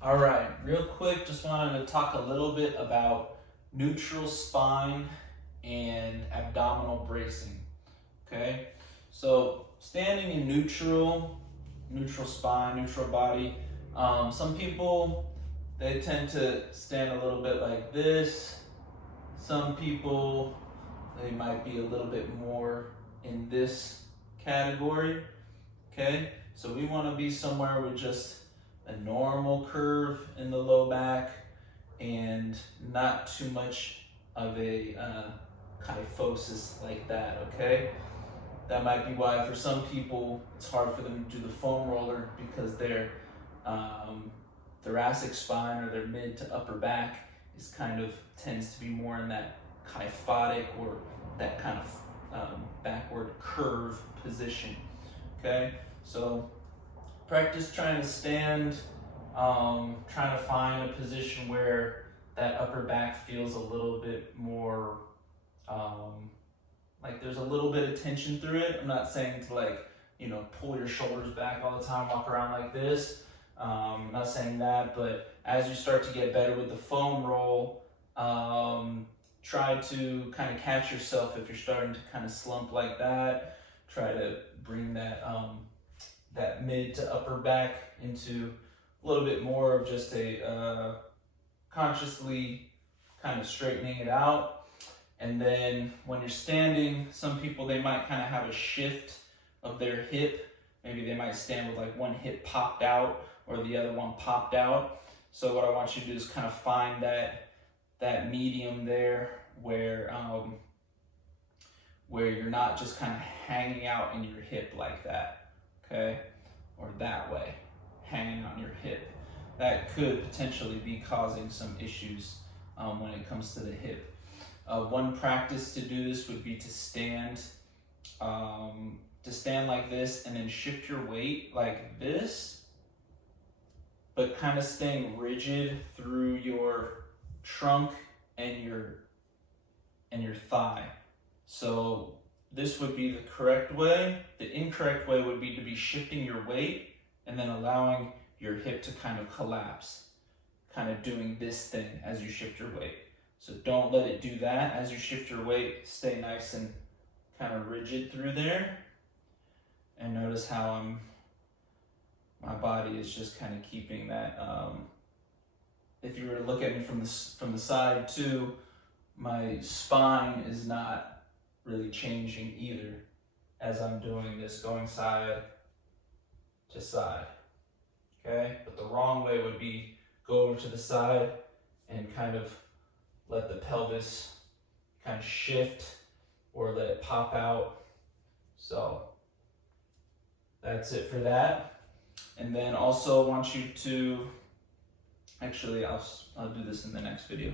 All right, real quick, just wanted to talk a little bit about neutral spine and abdominal bracing. Okay, so standing in neutral spine, neutral body. Some people, they tend to stand a little bit like this. Some people, they might be a little bit more in this category. Okay, so we want to be somewhere with just a normal curve in the low back and not too much of a kyphosis like that. Okay, that might be why for some people it's hard for them to do the foam roller, because their thoracic spine or their mid to upper back is kind of tends to be more in that kyphotic or that kind of backward curve position. Okay, so practice trying to stand, trying to find a position where that upper back feels a little bit more like there's a little bit of tension through it. I'm not saying to pull your shoulders back all the time, walk around like this. I'm not saying that, but as you start to get better with the foam roll, try to kind of catch yourself if you're starting to kind of slump like that. Try to bring that that mid to upper back into a little bit more of just a consciously kind of straightening it out. And then when you're standing, some people, they might kind of have a shift of their hip. Maybe they might stand with like one hip popped out or the other one popped out. So what I want you to do is kind of find that medium there where you're not just kind of hanging out in your hip like that, okay? Or that way, hanging on your hip. That could potentially be causing some issues when it comes to the hip. One practice to do this would be to stand like this and then shift your weight like this, but kind of staying rigid through your trunk and your thigh. So this would be the correct way. The incorrect way would be to be shifting your weight and then allowing your hip to kind of collapse, kind of doing this thing as you shift your weight. So don't let it do that. As you shift your weight, stay nice and kind of rigid through there. And notice how my body is just kind of keeping that. If you were to look at me from the side too, my spine is not really changing either as I'm doing this, going side to side. Okay, but the wrong way would be go over to the side and kind of let the pelvis kind of shift or let it pop out. So that's it for that. And then also want you to, actually I'll do this in the next video.